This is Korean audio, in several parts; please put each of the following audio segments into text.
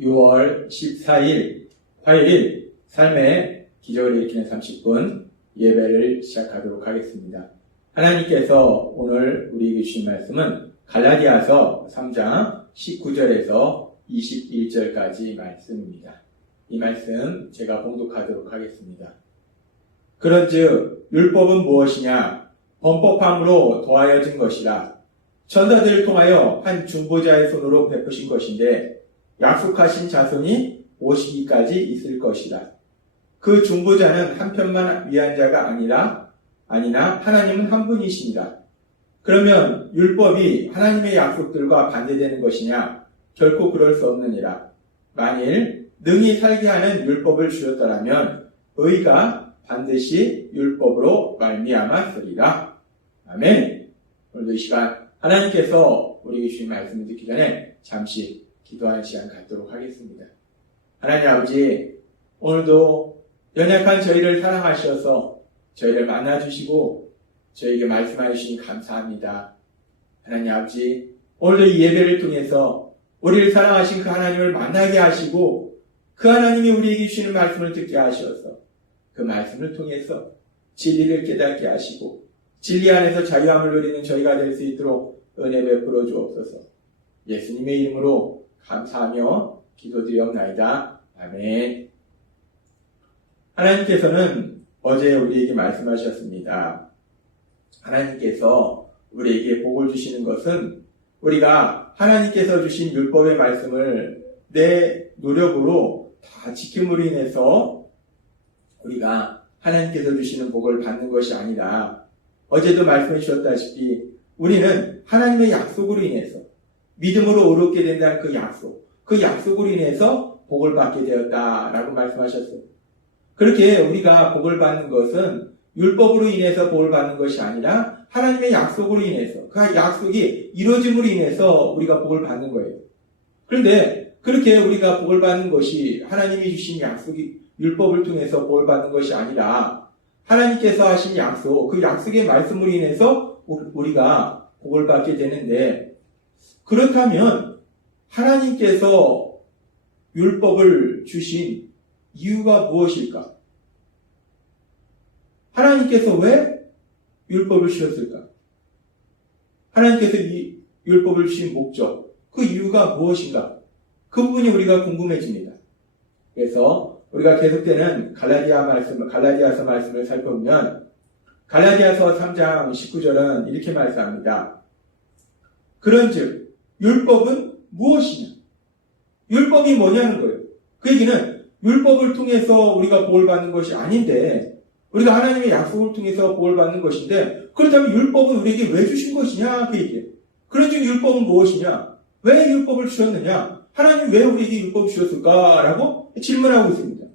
6월 14일 화요일 삶의 기적을 일으키는 30분 예배를 시작하도록 하겠습니다. 하나님께서 오늘 우리에게 주신 말씀은 갈라디아서 3장 19절에서 21절까지 말씀입니다. 이 말씀 제가 봉독하도록 하겠습니다. 그런즉 율법은 무엇이냐? 범법함으로 더하여진 것이라. 천사들을 통하여 한 중보자의 손으로 베푸신 것인데 약속하신 자손이 오시기까지 있을 것이라. 그 중보자는 한편만 위한 자가 아니나 하나님은 한 분이시니라. 그러면 율법이 하나님의 약속들과 반대되는 것이냐? 결코 그럴 수 없느니라. 만일 능히 살게 하는 율법을 주셨더라면 의가 반드시 율법으로 말미암았으리라. 아멘. 오늘도 이 시간 하나님께서 우리에게 주신 말씀을 듣기 전에 잠시 기도하는 시간 갖도록 하겠습니다. 하나님 아버지, 오늘도 연약한 저희를 사랑하셔서 저희를 만나주시고 저희에게 말씀해 주시니 감사합니다. 하나님 아버지, 오늘도 이 예배를 통해서 우리를 사랑하신 그 하나님을 만나게 하시고 그 하나님이 우리에게 주시는 말씀을 듣게 하셔서 그 말씀을 통해서 진리를 깨닫게 하시고 진리 안에서 자유함을 누리는 저희가 될 수 있도록 은혜 베풀어 주옵소서. 예수님의 이름으로 감사하며 기도드리옵나이다. 아멘. 하나님께서는 어제 우리에게 말씀하셨습니다. 하나님께서 우리에게 복을 주시는 것은 우리가 하나님께서 주신 율법의 말씀을 내 노력으로 다 지킴으로 인해서 우리가 하나님께서 주시는 복을 받는 것이 아니라, 어제도 말씀해 주셨다시피 우리는 하나님의 약속으로 인해서 믿음으로 의롭게 된다는 그 약속으로 인해서 복을 받게 되었다라고 말씀하셨어요. 그렇게 우리가 복을 받는 것은 율법으로 인해서 복을 받는 것이 아니라 하나님의 약속으로 인해서, 그 약속이 이루어짐으로 인해서 우리가 복을 받는 거예요. 그런데 그렇게 우리가 복을 받는 것이 하나님이 주신 약속이 율법을 통해서 복을 받는 것이 아니라 하나님께서 하신 약속, 그 약속의 말씀으로 인해서 우리가 복을 받게 되는데, 그렇다면 하나님께서 율법을 주신 이유가 무엇일까? 하나님께서 왜 율법을 주셨을까? 하나님께서 이 율법을 주신 목적, 그 이유가 무엇인가? 그 부분이 우리가 궁금해집니다. 그래서 우리가 계속되는 갈라디아서 말씀을 살펴보면 갈라디아서 3장 19절은 이렇게 말씀합니다. 그런즉 율법은 무엇이냐? 율법이 뭐냐는 거예요. 그 얘기는 율법을 통해서 우리가 복을 받는 것이 아닌데, 우리가 하나님의 약속을 통해서 복을 받는 것인데, 그렇다면 율법은 우리에게 왜 주신 것이냐? 그 얘기예요. 그런즉 율법은 무엇이냐? 왜 율법을 주셨느냐? 하나님 왜 우리에게 율법을 주셨을까? 라고 질문하고 있습니다.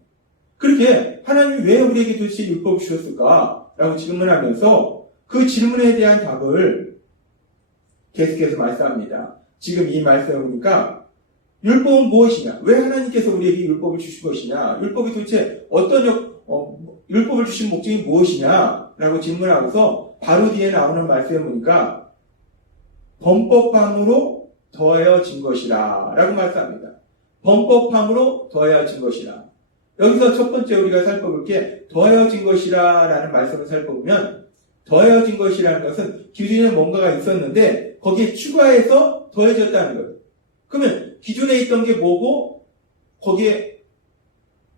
그렇게 하나님이 왜 우리에게 도대체 율법을 주셨을까? 라고 질문하면서 그 질문에 대한 답을 계속해서 말씀합니다. 지금 이 말씀을 보니까 율법은 무엇이냐? 왜 하나님께서 우리에게 율법을 주신 것이냐? 율법이 도대체 율법을 주신 목적이 무엇이냐? 라고 질문하고서 바로 뒤에 나오는 말씀에 보니까 범법함으로 더하여진 것이라 라고 말씀합니다. 범법함으로 더하여진 것이라. 여기서 첫 번째 우리가 살펴볼 게 더하여진 것이라 라는 말씀을 살펴보면, 더하여진 것이라는 것은 기존에 뭔가가 있었는데 거기에 추가해서 더해졌다는 거예요. 그러면 기존에 있던 게 뭐고 거기에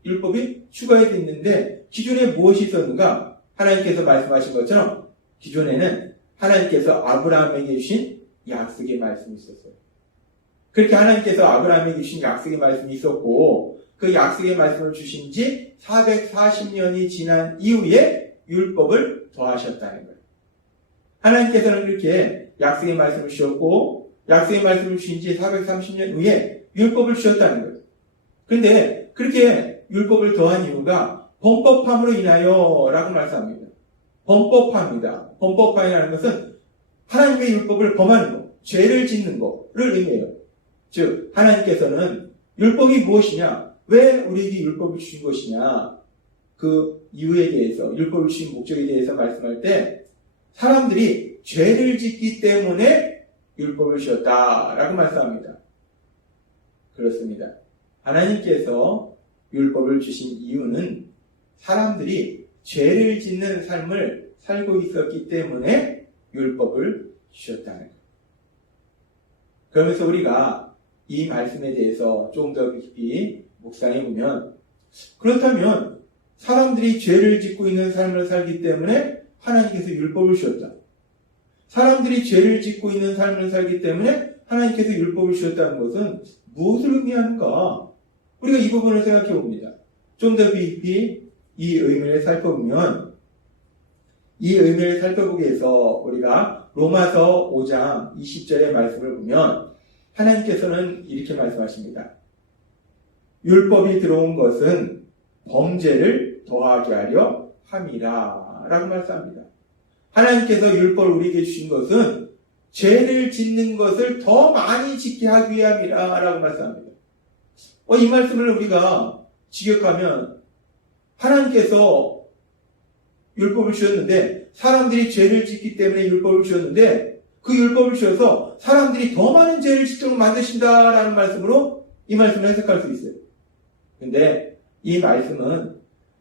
율법이 추가해져 있는데 기존에 무엇이 있었는가? 하나님께서 말씀하신 것처럼 기존에는 하나님께서 아브라함에게 주신 약속의 말씀이 있었어요. 그렇게 하나님께서 아브라함에게 주신 약속의 말씀이 있었고, 그 약속의 말씀을 주신 지 440년이 지난 이후에 율법을 더하셨다는 거예요. 하나님께서는 이렇게 약속의 말씀을 주셨고, 약속의 말씀을 주신 지 430년 후에 율법을 주셨다는 거예요. 그런데 그렇게 율법을 더한 이유가 범법함으로 인하여 라고 말씀합니다. 범법함이다. 범법함이라는 것은 하나님의 율법을 범하는 것, 죄를 짓는 것을 의미해요. 즉 하나님께서는 율법이 무엇이냐, 왜 우리에게 율법을 주신 것이냐, 그 이유에 대해서, 율법을 주신 목적에 대해서 말씀할 때 사람들이 죄를 짓기 때문에 율법을 주셨다라고 말씀합니다. 그렇습니다. 하나님께서 율법을 주신 이유는 사람들이 죄를 짓는 삶을 살고 있었기 때문에 율법을 주셨다는 거예요. 그러면서 우리가 이 말씀에 대해서 좀 더 깊이 묵상해 보면, 그렇다면 사람들이 죄를 짓고 있는 삶을 살기 때문에 하나님께서 율법을 주셨다. 사람들이 죄를 짓고 있는 삶을 살기 때문에 하나님께서 율법을 주셨다는 것은 무엇을 의미하는가? 우리가 이 부분을 생각해 봅니다. 좀 더 깊이 이 의미를 살펴보면, 이 의미를 살펴보기 위해서 우리가 로마서 5장 20절의 말씀을 보면 하나님께서는 이렇게 말씀하십니다. 율법이 들어온 것은 범죄를 더하게 하려 함이라 라고 말씀합니다. 하나님께서 율법을 우리에게 주신 것은 죄를 짓는 것을 더 많이 짓게 하기 위함이라 라고 말씀합니다. 이 말씀을 우리가 직역하면 하나님께서 율법을 주셨는데, 사람들이 죄를 짓기 때문에 율법을 주셨는데, 그 율법을 주셔서 사람들이 더 많은 죄를 짓도록 만드신다라는 말씀으로 이 말씀을 해석할 수 있어요. 근데 이 말씀은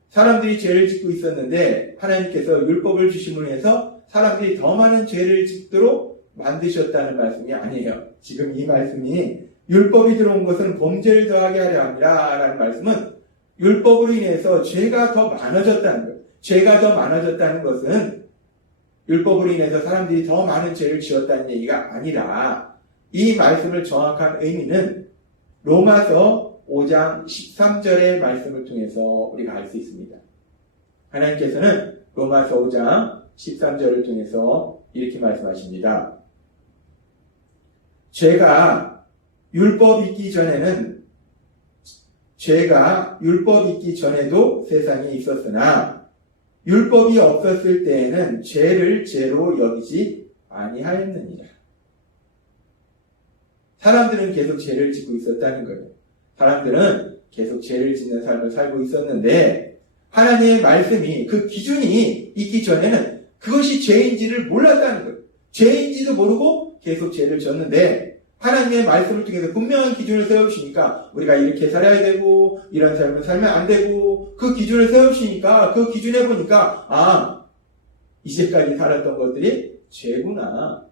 사람들이 죄를 짓고 있었는데 하나님께서 율법을 주심으로 해서 사람들이 더 많은 죄를 짓도록 만드셨다는 말씀이 아니에요. 지금 이 말씀이 율법이 들어온 것은 범죄를 더하게 하려 합니다 라는 말씀은 율법으로 인해서 죄가 더 많아졌다는 거예요. 죄가 더 많아졌다는 것은 율법으로 인해서 사람들이 더 많은 죄를 지었다는 얘기가 아니라, 이 말씀을 정확한 의미는 로마서 5장 13절의 말씀을 통해서 우리가 알 수 있습니다. 하나님께서는 로마서 5장 13절을 통해서 이렇게 말씀하십니다. 죄가 율법 있기 전에도 세상에 있었으나 율법이 없었을 때에는 죄를 죄로 여기지 아니하였느니라. 사람들은 계속 죄를 짓고 있었다는 거예요. 사람들은 계속 죄를 짓는 삶을 살고 있었는데 하나님의 말씀이, 그 기준이 있기 전에는 그것이 죄인지를 몰랐다는 거예요. 죄인지도 모르고 계속 죄를 졌는데 하나님의 말씀을 통해서 분명한 기준을 세우시니까 우리가 이렇게 살아야 되고 이런 삶을 살면 안 되고, 그 기준을 세우시니까 그 기준에 보니까 이제까지 살았던 것들이 죄구나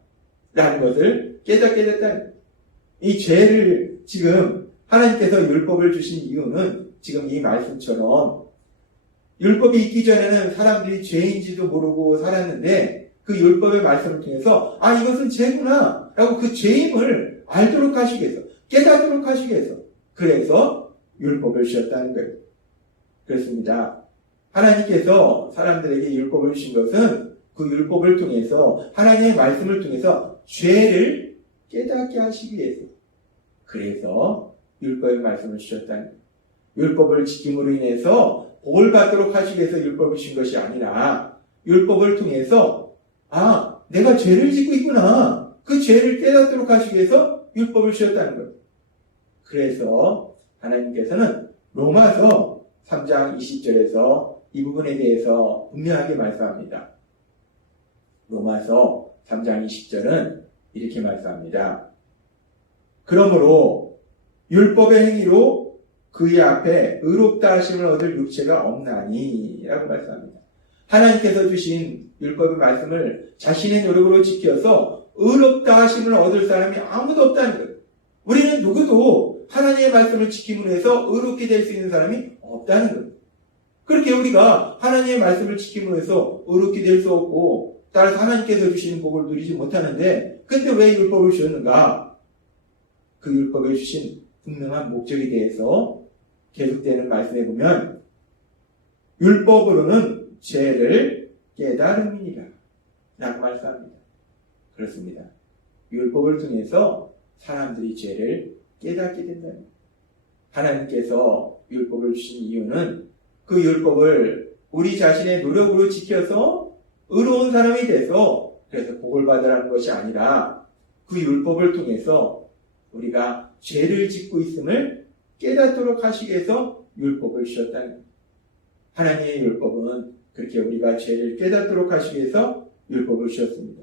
라는 것을 깨닫게 됐다는 거예요. 이 죄를 지금 하나님께서 율법을 주신 이유는 지금 이 말씀처럼 율법이 있기 전에는 사람들이 죄인지도 모르고 살았는데 그 율법의 말씀을 통해서 이것은 죄구나 라고 그 죄임을 알도록 하시기 위해서, 깨닫도록 하시기 위해서, 그래서 율법을 주셨다는 거예요. 그렇습니다. 하나님께서 사람들에게 율법을 주신 것은 그 율법을 통해서, 하나님의 말씀을 통해서 죄를 깨닫게 하시기 위해서, 그래서 율법의 말씀을 주셨다는 거예요. 율법을 지킴으로 인해서 복을 받도록 하시기 위해서 율법을 주신 것이 아니라 율법을 통해서 내가 죄를 짓고 있구나, 그 죄를 깨닫도록 하시기 위해서 율법을 주셨다는 거예요. 그래서 하나님께서는 로마서 3장 20절에서 이 부분에 대해서 분명하게 말씀합니다. 로마서 3장 20절은 이렇게 말씀합니다. 그러므로 율법의 행위로 그의 앞에 의롭다 하심을 얻을 육체가 없나니 라고 말씀합니다. 하나님께서 주신 율법의 말씀을 자신의 노력으로 지켜서 의롭다 하심을 얻을 사람이 아무도 없다는 거예요. 우리는 누구도 하나님의 말씀을 지킴으로 해서 의롭게 될 수 있는 사람이 없다는 거예요. 그렇게 우리가 하나님의 말씀을 지킴으로 해서 의롭게 될 수 없고, 따라서 하나님께서 주시는 복을 누리지 못하는데, 근데 왜 율법을 주셨는가? 그 율법에 주신 분명한 목적에 대해서 계속되는 말씀에 보면 율법으로는 죄를 깨달음이니라 라고 말씀합니다. 그렇습니다. 율법을 통해서 사람들이 죄를 깨닫게 된다는 거예요. 하나님께서 율법을 주신 이유는 그 율법을 우리 자신의 노력으로 지켜서 의로운 사람이 돼서 그래서 복을 받으라는 것이 아니라 그 율법을 통해서 우리가 죄를 짓고 있음을 깨닫도록 하시기 위해서 율법을 주셨다는 거예요. 하나님의 율법은 그렇게 우리가 죄를 깨닫도록 하시기 위해서 율법을 주셨습니다.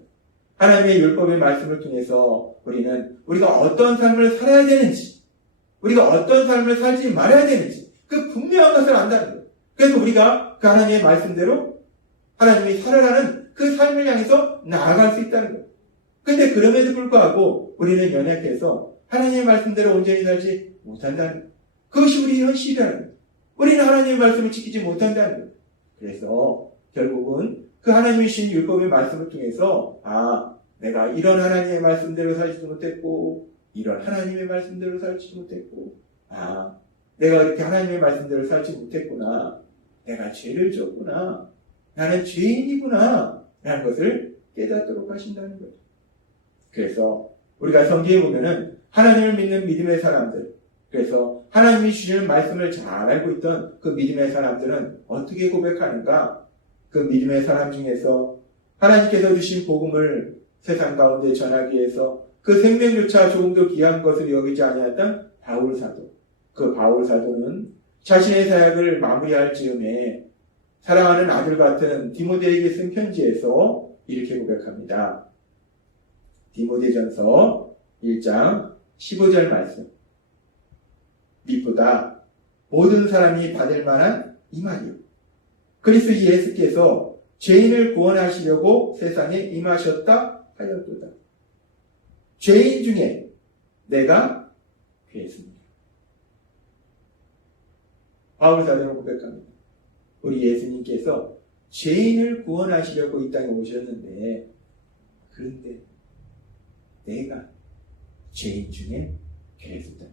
하나님의 율법의 말씀을 통해서 우리는 우리가 어떤 삶을 살아야 되는지, 우리가 어떤 삶을 살지 말아야 되는지 그 분명한 것을 안다는 거예요. 그래서 우리가 그 하나님의 말씀대로 하나님이 살아가는 그 삶을 향해서 나아갈 수 있다는 거예요. 근데 그럼에도 불구하고 우리는 연약해서 하나님의 말씀대로 온전히 살지 못한다는 거예요. 그것이 우리의 현실이라는 거예요. 우리는 하나님의 말씀을 지키지 못한다는 거예요. 그래서 결국은 그 하나님이 주신 율법의 말씀을 통해서 내가 이런 하나님의 말씀대로 살지도 못했고 이런 하나님의 말씀대로 살지도 못했고 내가 그렇게 하나님의 말씀대로 살지 못했구나. 내가 죄를 졌구나. 나는 죄인이구나. 라는 것을 깨닫도록 하신다는 거죠. 그래서 우리가 성경에 보면은 하나님을 믿는 믿음의 사람들, 그래서 하나님이 주시는 말씀을 잘 알고 있던 그 믿음의 사람들은 어떻게 고백하는가? 그 믿음의 사람 중에서 하나님께서 주신 복음을 세상 가운데 전하기 위해서 그 생명조차 조금도 귀한 것을 여기지 아니했던 바울 사도. 그 바울 사도는 자신의 사역을 마무리할 즈음에 사랑하는 아들 같은 디모데에게 쓴 편지에서 이렇게 고백합니다. 디모데전서 1장 15절 말씀. 믿보다 모든 사람이 받을 만한 이 말이요. 그리스도 예수께서 죄인을 구원하시려고 세상에 임하셨다 하였도다. 죄인 중에 내가 귀했습니다. 바울 사도는 고백합니다. 우리 예수님께서 죄인을 구원하시려고 이 땅에 오셨는데 그런데 내가 죄인 중에 괴했다.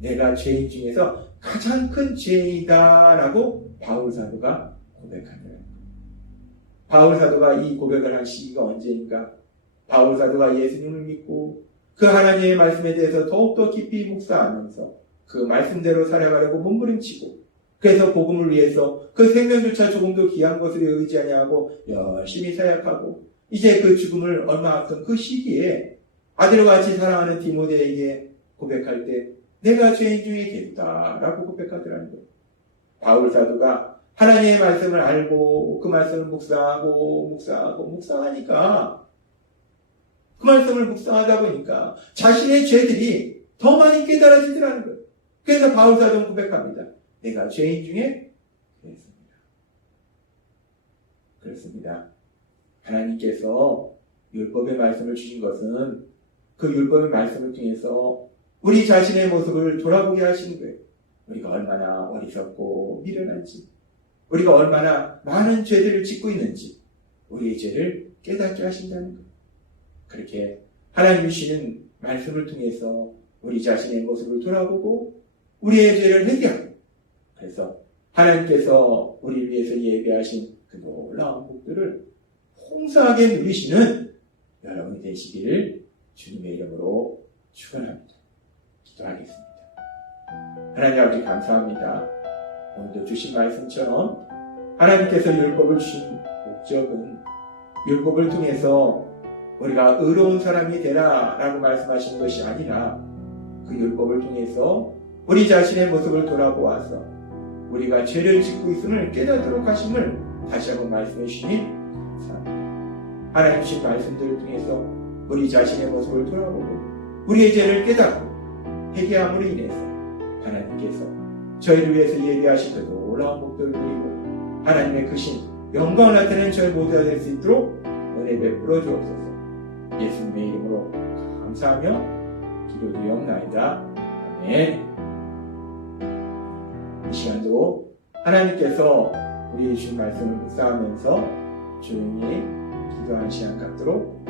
내가 죄인 중에서 가장 큰 죄인이다라고 바울 사도가 고백합니다. 바울 사도가 이 고백을 한 시기가 언제인가? 바울 사도가 예수님을 믿고 그 하나님의 말씀에 대해서 더욱더 깊이 묵상하면서 그 말씀대로 살아가려고 몸부림치고 그래서 복음을 위해서 그 생명조차 조금도 귀한 것을 의지하냐 하고 열심히 사역하고 이제 그 죽음을 얼마 앞둔 그 시기에 아들과 같이 사랑하는 디모데에게 고백할 때 내가 죄인 중에 괴롭다라고 고백하더라는 거예요. 바울 사도가 하나님의 말씀을 알고 그 말씀을 묵상하니까 그 말씀을 묵상하다 보니까 자신의 죄들이 더 많이 깨달아지더라는 거예요. 그래서 바울 사도는 고백합니다. 내가 죄인 중에 괴했습니다. 그렇습니다. 하나님께서 율법의 말씀을 주신 것은 그 율법의 말씀을 통해서 우리 자신의 모습을 돌아보게 하시는 거예요. 우리가 얼마나 어리석고 미련한지, 우리가 얼마나 많은 죄들을 짓고 있는지 우리의 죄를 깨닫게 하신다는 거예요. 그렇게 하나님이 주시는 말씀을 통해서 우리 자신의 모습을 돌아보고 우리의 죄를 회개하고 그래서 하나님께서 우리를 위해서 예배하신 그 놀라운 복들을 풍성하게 누리시는 여러분이 되시기를 주님의 이름으로 축원합니다. 기도하겠습니다. 하나님 아버지 감사합니다. 오늘도 주신 말씀처럼 하나님께서 율법을 주신 목적은 율법을 통해서 우리가 의로운 사람이 되라 라고 말씀하신 것이 아니라 그 율법을 통해서 우리 자신의 모습을 돌아보아서 우리가 죄를 짓고 있음을 깨닫도록 하심을 다시 한번 말씀해 주시니 감사합니다. 하나님 주신 말씀들을 통해서 우리 자신의 모습을 돌아보고 우리의 죄를 깨닫고 회개함으로 인해서 하나님께서 저희를 위해서 예비하신 그 놀라운 복들을 누리고 하나님의 크신 영광을 나타내는 저희 모두가 될 수 있도록 은혜 베풀어 주옵소서. 예수님의 이름으로 감사하며 기도드리옵나이다. 아멘. 이 시간도 하나님께서 우리의 주신 말씀을 묵상하면서 조용히 기도하는 시간 갖도록